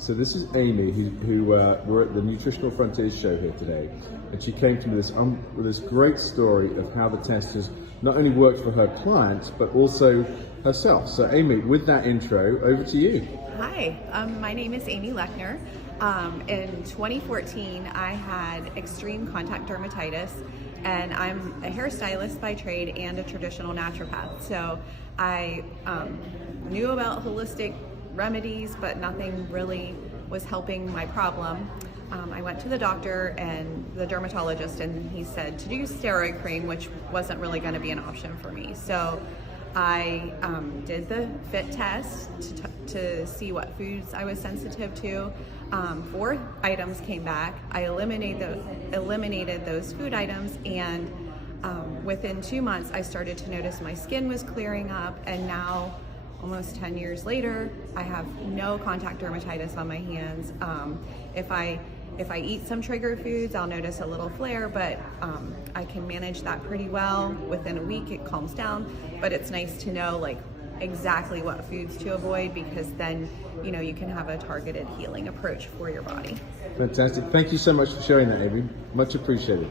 So this is Amy, who we're at the Nutritional Frontiers show here today, and she came to me with this great story of how the test has not only worked for her clients, but also herself. So Amy, with that intro, over to you. Hi, my name is Amy Lechner. In 2014, I had extreme contact dermatitis, and I'm a hairstylist by trade and a traditional naturopath. So I knew about holistic remedies, but nothing really was helping my problem. I went to the doctor and the dermatologist, and he said to do steroid cream, which wasn't really going to be an option for me. So I did the fit test to see what foods I was sensitive to. 4 items came back. I eliminated those food items, and within 2 months I started to notice my skin was clearing up, and now almost 10 years later I have no contact dermatitis on my hands. If I eat some trigger foods, I'll notice a little flare, but I can manage that pretty well. Within a week it calms down, but it's nice to know like exactly what foods to avoid, because then you can have a targeted healing approach for your body. Fantastic. Thank you so much for sharing that, Amy. Much appreciated.